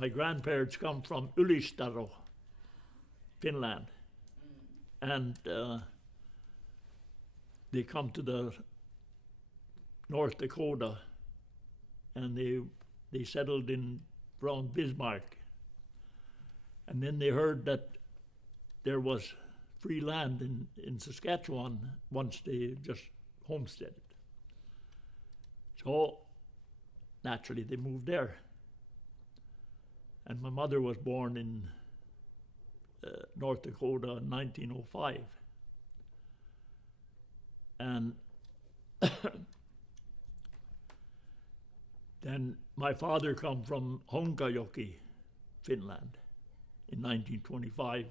my grandparents come from Ylistaro, Finland, and they come to the North Dakota, and they settled in around Bismarck. And then they heard that there was free land in Saskatchewan once they just homesteaded. So naturally they moved there. And my mother was born in North Dakota in 1905. And then my father come from Honkajoki, Finland, in 1925.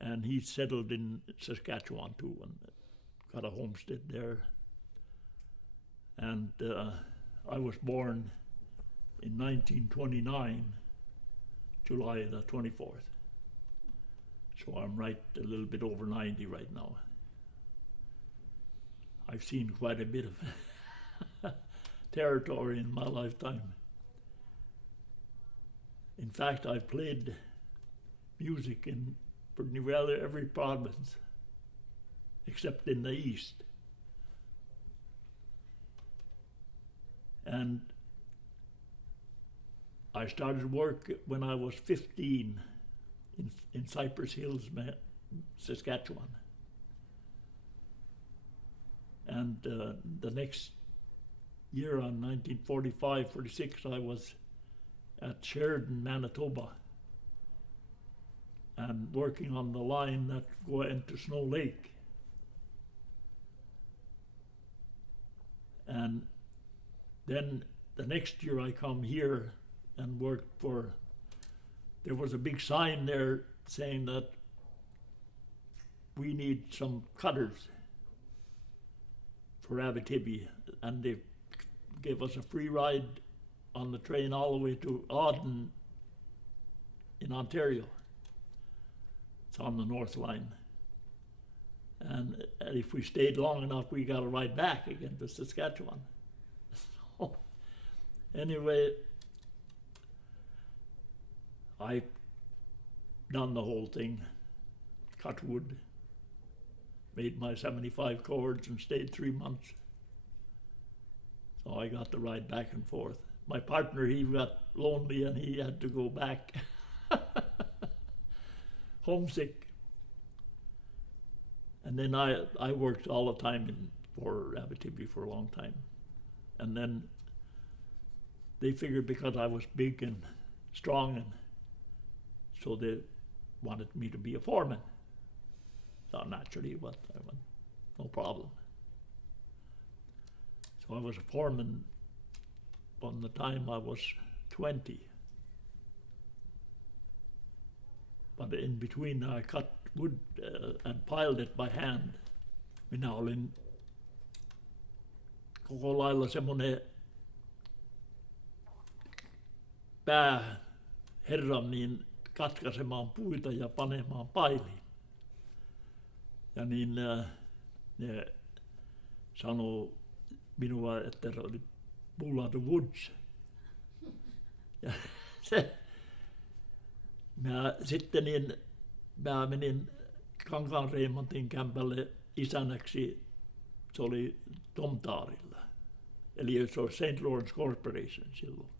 And he settled in Saskatchewan too and got a homestead there. And I was born in 1929, July the 24th. So I'm right a little bit over 90 right now. I've seen quite a bit of territory in my lifetime. In fact, I've played music in pretty well every province, except in the east. And I started work when I was 15 in Cypress Hills, Saskatchewan. And the next year, on 1945-46, I was at Sheridan, Manitoba, and working on the line that go into Snow Lake. And then the next year I come here and worked for, there was a big sign there saying that we need some cutters for Abitibi, and they gave us a free ride on the train all the way to Auden in Ontario. It's on the North Line. And if we stayed long enough, we got a ride back again to Saskatchewan. So, anyway, I done the whole thing, cut wood, made my 75 cords and stayed 3 months. So I got to ride back and forth. My partner, he got lonely and he had to go back. Homesick. And then I worked all the time for Abitibi for a long time. And then they figured because I was big and strong, and so they wanted me to be a foreman. So naturally, I went, no problem. So I was a foreman from the time I was 20. But in between I cut wood and piled it by hand. Minä olin koko lailla semmoinen pääherra niin katkaisemaan puita ja panemaan pailiin. Ja niin ne sanoo minua, että se oli pull out the woods. Ja sitten niin mä menin Kankaanreimontin kämpälle isänäksi, se oli Tomtaarilla. Eli se oli St. Lawrence Corporation silloin.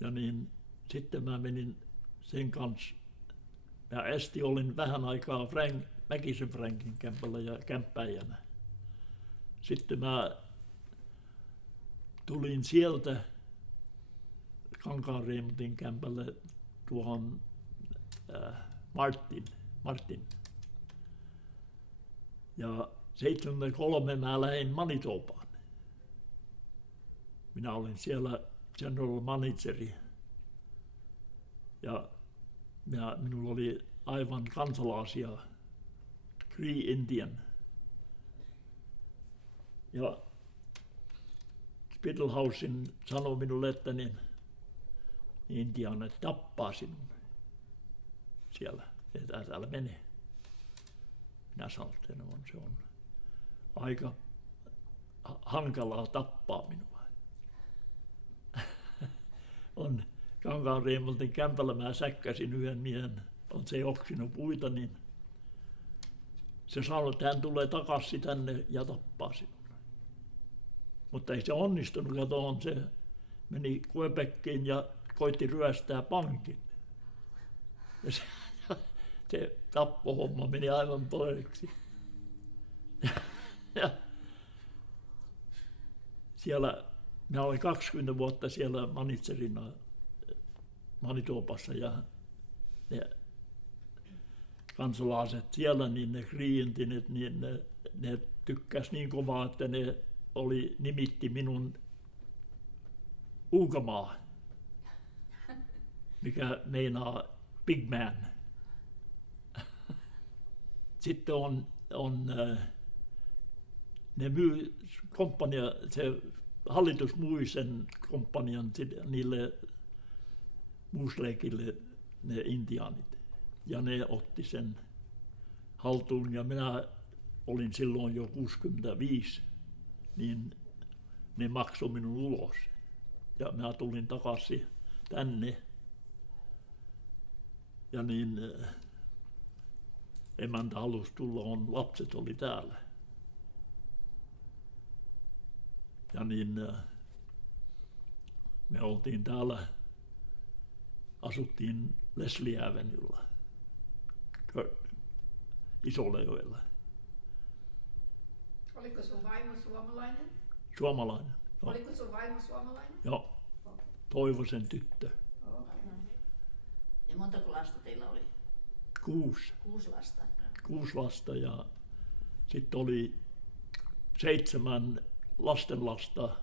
Ja niin sitten mä menin sen kanssa, mä olin vähän aikaa Mäkisen Frankin kämpällä ja kämppäjänä. Sitten mä tulin sieltä Kankaanreimontin kämpälle tuohon Martin. Ja 73 mä lähdin Manitobaan. Minä olin siellä general manageri. Ja minulla oli aivan kansalaisia, Cree Indian. Ja Spittlehausen sanoi minulle, että niin intiaanet tappaa sinun siellä, että älä mene. Minä sanoin, että se on aika hankalaa tappaa minua. on Kankaanriemelten kämpällä mä säkkäsin yhden miehen, on se oksinut puita, niin se sanoi, että hän tulee takaisin tänne ja tappaa sinun. Mutta ei se onnistunut, katoon se meni Quebeciin ja koitti ryöstää pankin. Ja se tappohomma meni aivan toiseksi. Ja siellä, minä olin 20 vuotta siellä manitserina Manitopassa ja ne kansalaiset siellä, niin ne kriientinit, niin ne tykkäs niin kovaa, että ne nimitti minun Uukamaa, mikä meinaa Big Man. Sitten ne myy komppania, se hallitus myi sen komppanian niille muusleikille, ne intiaanit. Ja ne otti sen haltuun ja minä olin silloin jo 65, niin ne maksoi minun ulos. Ja minä tulin takaisin tänne. Ja niin emäntä halusi tulla, lapset oli täällä. Ja niin me oltiin täällä, asuttiin Leslie Avenuella, Isolejoella. Oliko sun vaimo suomalainen? Suomalainen. No. Oliko sun vaimo suomalainen? Joo, Toivosen tyttö. Okay. Ja montako lasta teillä oli? 6. 6 lasta. 6 lasta ja sitten oli 7 lastenlasta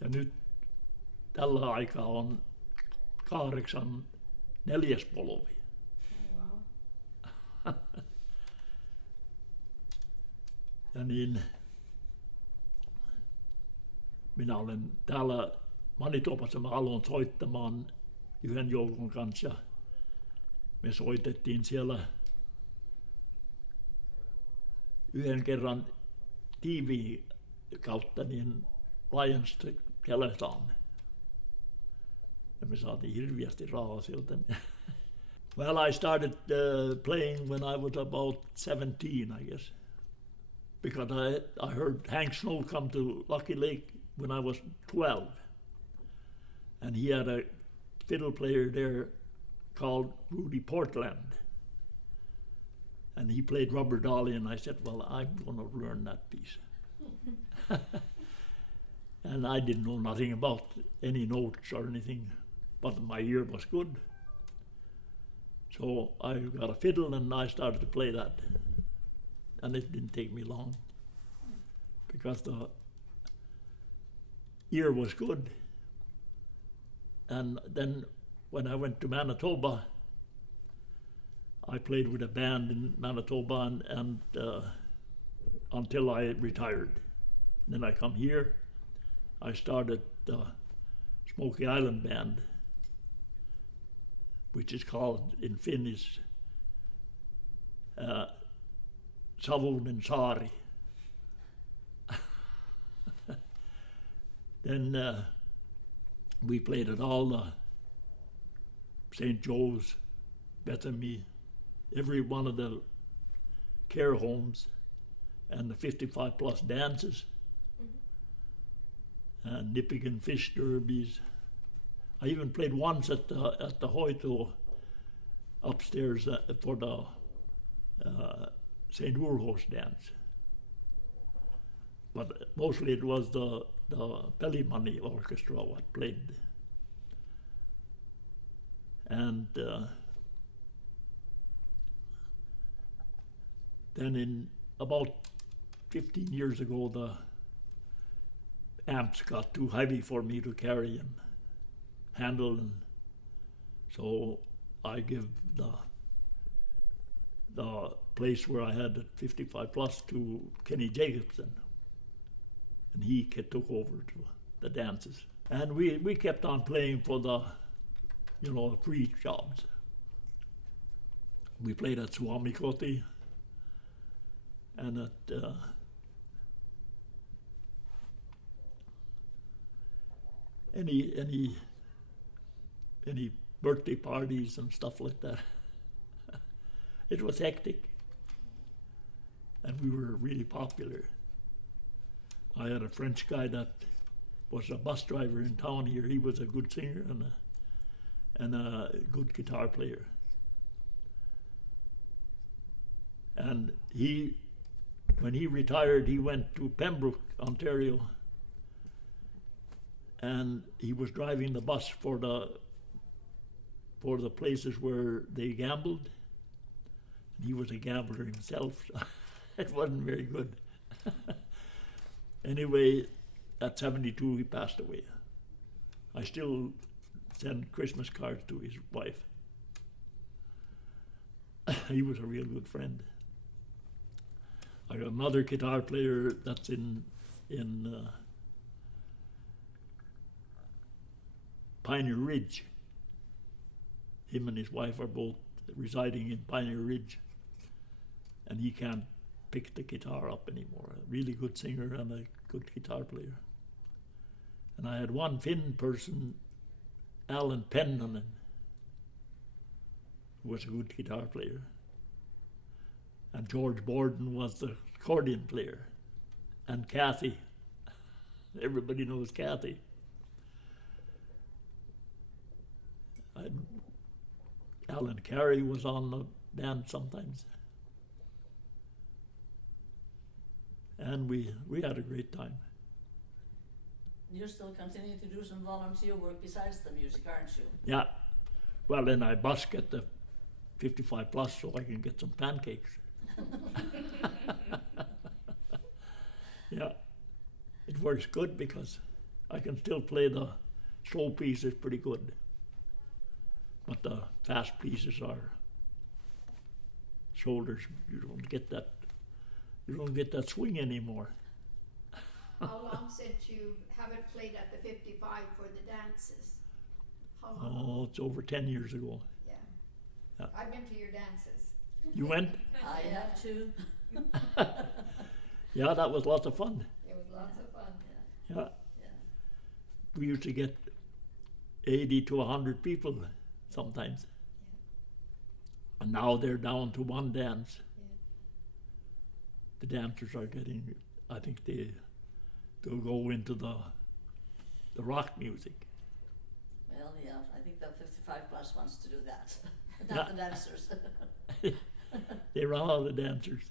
ja nyt tällä aikaa on 8 4. polvi. Wow. Ja niin minä olen täällä Manitopassa, mä aloin soittamaan yhden joukon kanssa ja me soitettiin siellä yhden kerran TV kautta niin Lions Telethon. Ja me saatiin hirviästi rahaa siltä. Well, I started playing when I was about 17, I guess. Because I heard Hank Snow come to Lucky Lake when I was 12. And he had a fiddle player there called Rudy Portland. And he played Rubber Dolly, and I said, well, I'm going to learn that piece. And I didn't know nothing about any notes or anything, but my ear was good. So I got a fiddle and I started to play that. And it didn't take me long because the ear was good. And then when I went to Manitoba, I played with a band in Manitoba and until I retired. Then I come here. I started the Smoky Island Band, which is called in Finnish Savunen Saari. Then we played at all the St. Joe's, Bethany, every one of the care homes and the 55 plus dances. Nippigan fish derbies. I even played once at the Hoito upstairs for the St. Urhos dance. But mostly it was the Pelimanni Orchestra what played. And then in about 15 years ago, the amps got too heavy for me to carry and handle, and so I give the place where I had 55 plus to Kenny Jacobson, and he took over to the dances. And we kept on playing for the, free jobs. We played at Suomikoti and at any any birthday parties and stuff like that. It was hectic. And we were really popular. I had a French guy that was a bus driver in town here. He was a good singer and a good guitar player. And when he retired, he went to Pembroke, Ontario, and he was driving the bus for the places where they gambled. He was a gambler himself, so it wasn't very good. Anyway, at 72, he passed away. I still send Christmas cards to his wife. He was a real good friend. I got another guitar player that's in Pioneer Ridge. Him and his wife are both residing in Pioneer Ridge, and he can't pick the guitar up anymore. A really good singer and a good guitar player. And I had one Finn person, Alan Pennanen, who was a good guitar player. And George Borden was the accordion player. And Kathy, everybody knows Kathy. Alan Carey was on the band sometimes. And we had a great time. You're still continuing to do some volunteer work besides the music, aren't you? Yeah. Well, then I busk at the 55 plus so I can get some pancakes. Yeah. It works good because I can still play the slow pieces pretty good. But the fast pieces are shoulders. You don't get that swing anymore. How long since you haven't played at the 55 for the dances? How long? Oh, it's over 10 years ago. Yeah. Yeah. I've been to your dances. You went? I have too. Yeah, that was lots of fun. It was lots of fun. Yeah. Yeah. We used to get 80 to 100 people sometimes. Yeah. And now they're down to one dance. Yeah. The dancers are getting, I think they'll go into the rock music. Well, yeah, I think the 55 plus wants to do that. Yeah. Not the dancers. They run out of dancers.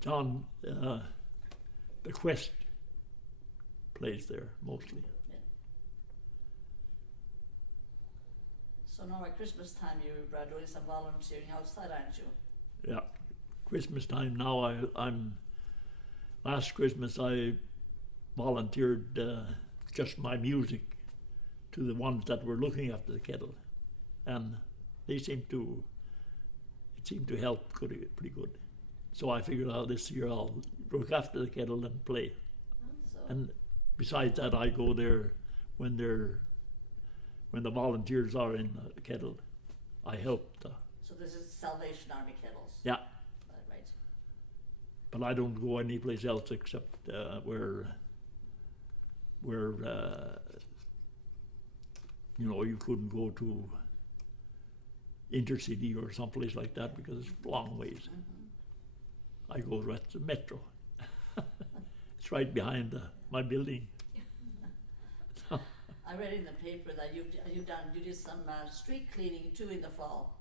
John, the Quest plays there mostly. Yeah. So now at Christmas time you're doing some volunteering outside, aren't you? Yeah, Christmas time now. Last Christmas I volunteered just my music to the ones that were looking after the kettle, and it seemed to help pretty good. So I figured out this year I'll look after the kettle and play. So, And besides that, I go there when the volunteers are in the kettle. I help. so this is Salvation Army kettles. Yeah, Right. but I don't go anyplace else except where you couldn't go to Intercity or someplace like that because it's long ways. Mm-hmm. I go right to Metro. It's right behind my building. I read in the paper that you did some street cleaning too in the fall.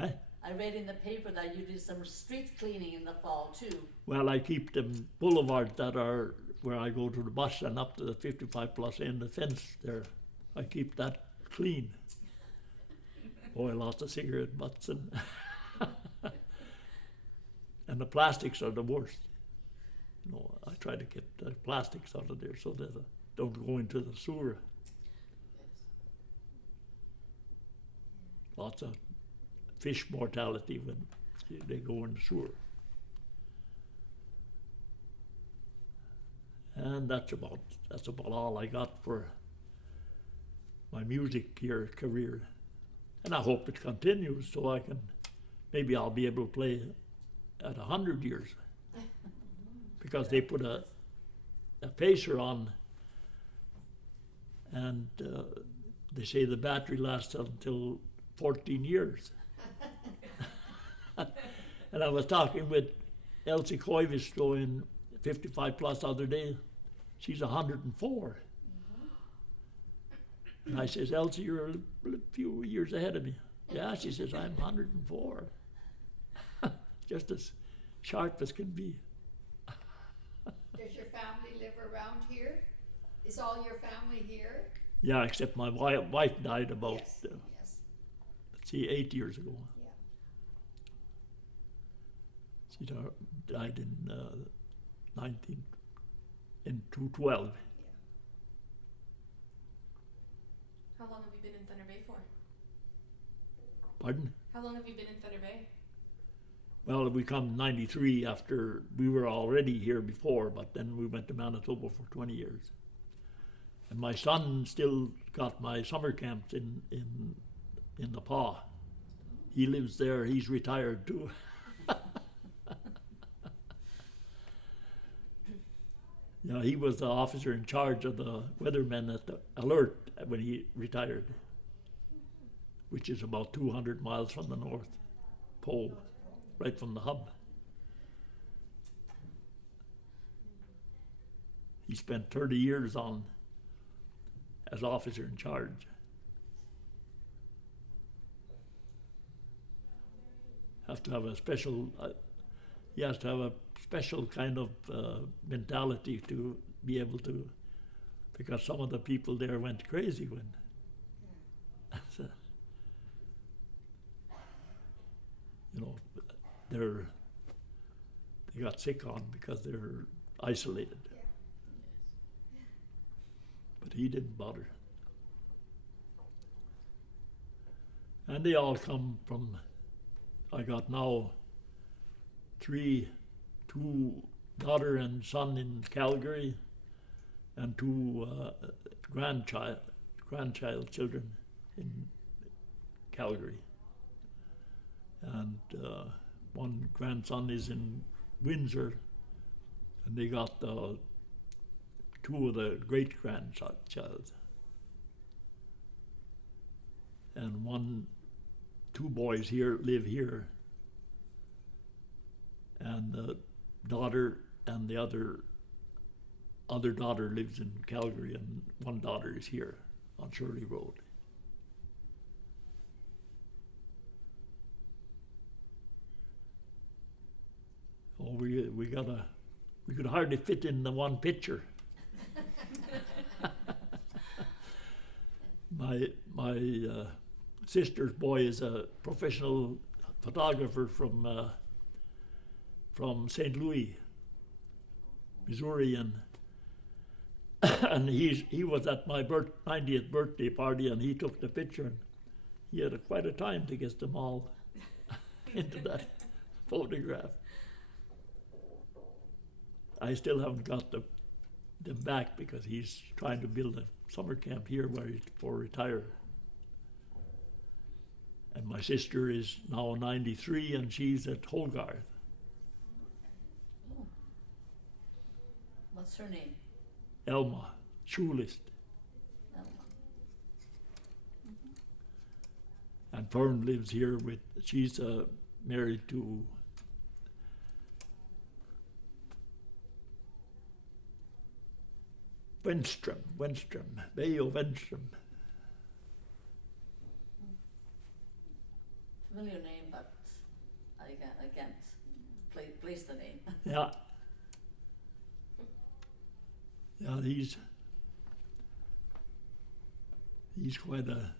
Eh? I read in the paper that you did some street cleaning in the fall too. Well, I keep them boulevards that are where I go to the bus and up to the 55 plus end, the fence there. I keep that clean. Boy, lots of cigarette butts and and the plastics are the worst. I try to get the plastics out of there so that they don't go into the sewer. Lots of fish mortality when they go in the sewer. And that's about all I got for my music career. And I hope it continues so maybe I'll be able to play at 100 years. Because they put a pacer on, and They say the battery lasts until 14 years. And I was talking with Elsie Kivisto in 55 Plus the other day. She's 104. And I says, Elsie, you're a few years ahead of me. Yeah, she says, I'm 104. Just as sharp as can be. Does your family live around here? Is all your family here? Yeah, except my wife died about, Yes, yes. let's see, 8 years ago. Yeah. She died in 2012. How long have you been in Thunder Bay for? Pardon? How long have you been in Thunder Bay? Well, we come 93 after we were already here before, but then we went to Manitoba for 20 years. And my son still got my summer camps in the PA. He lives there, he's retired too. Yeah, he was the officer in charge of the weathermen at the Alert when he retired, which is about 200 miles from the North Pole, right from the hub. He spent 30 years on as officer in charge. Have to have a special, he has to have a special kind of mentality to be able to, because some of the people there went crazy when, so, you know, they got sick on because they're isolated. But he didn't bother. And they all come from, I got now two daughter and son in Calgary, and two grandchild children in Calgary. And one grandson is in Windsor, and they got two of the great-grandchild. And two boys here live here. And the daughter and the other daughter lives in Calgary, and one daughter is here on Shirley Road. Oh, we could hardly fit in the one picture. My sister's boy is a professional photographer from St. Louis, Missouri, and he was at my 90th birthday party, and he took the picture, and he had quite a time to get them all into that photograph. I still haven't got them back because he's trying to build a summer camp here where he's for retire. And my sister is now 93, and she's at Hogarth. Oh. What's her name? Elma Schulist. Elma. And Fern lives here she's married to Wenström, Veijo Wenström. Familiar name, but I can't place the name. Yeah. Yeah, he's quite a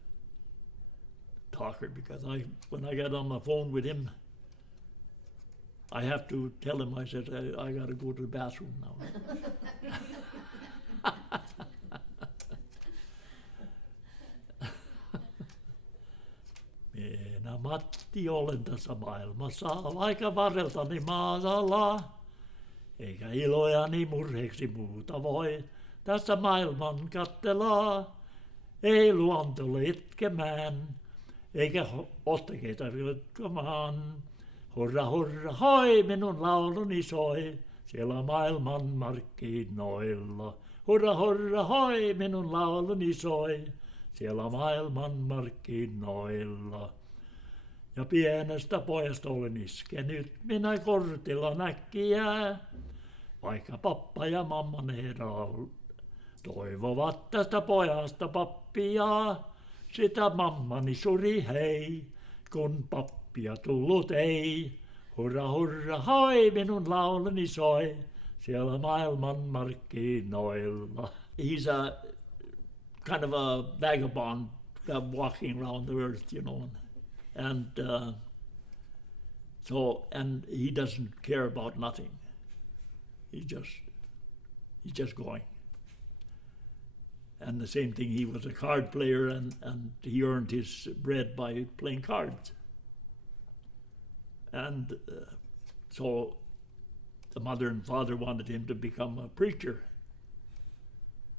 talker, because when I get on the phone with him, I have to tell him, I said, I got to go to the bathroom now. Minä Matti olen tässä maailmassa, vaikka varreltani maasalla. Eikä ilojani murheeksi muuta voi tässä maailman kattelaa. Ei luonto ole itkemään, eikä ostakeita rikkomaan. Hurra, hurra, hoi, minun lauluni soi, siellä maailman markkinoilla. Hurra, hurra, hoi, minun lauluni soi, siellä maailman markkinoilla. Ja pienestä pojasta olen iskenyt minä kortilla näkkiä, vaikka pappa ja mamma Neeraal toivovat tästä pojasta pappia. Sitä mammani suri hei, kun pappia tullut ei. Hurra hurra hoi, minun lauluni soi, siellä maailman markkinoilla. He's a kind of a vagabond walking around the earth, you know. And and he doesn't care about nothing. He's just going. And the same thing, he was a card player and he earned his bread by playing cards. And so the mother and father wanted him to become a preacher,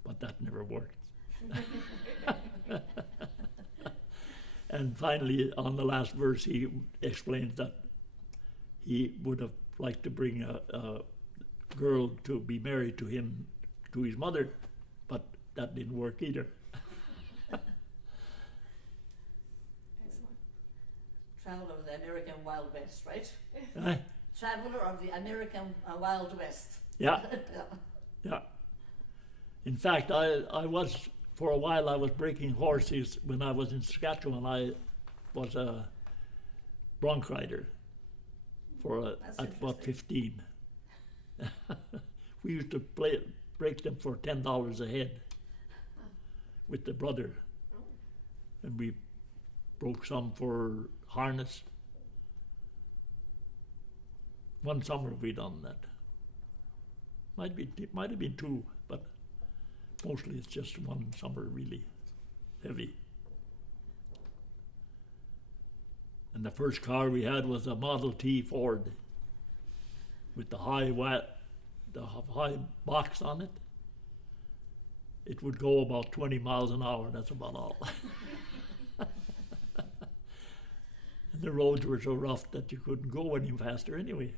but that never worked. And finally, on the last verse, he explains that he would have liked to bring a girl to be married to him, to his mother, but that didn't work either. Excellent. Traveler of the American Wild West, right? Eh? Traveler of the American Wild West. Yeah, Yeah. yeah. In fact, I was, for a while, I was breaking horses. When I was in Saskatchewan, I was a bronc rider That's at about interesting. 15. We used to break them for $10 a head with the brother. And we broke some for harness. One summer we done that. It might have been two, but mostly it's just one summer really heavy. And the first car we had was a Model T Ford with the high box on it. It would go about 20 miles an hour, that's about all. And the roads were so rough that you couldn't go any faster anyway.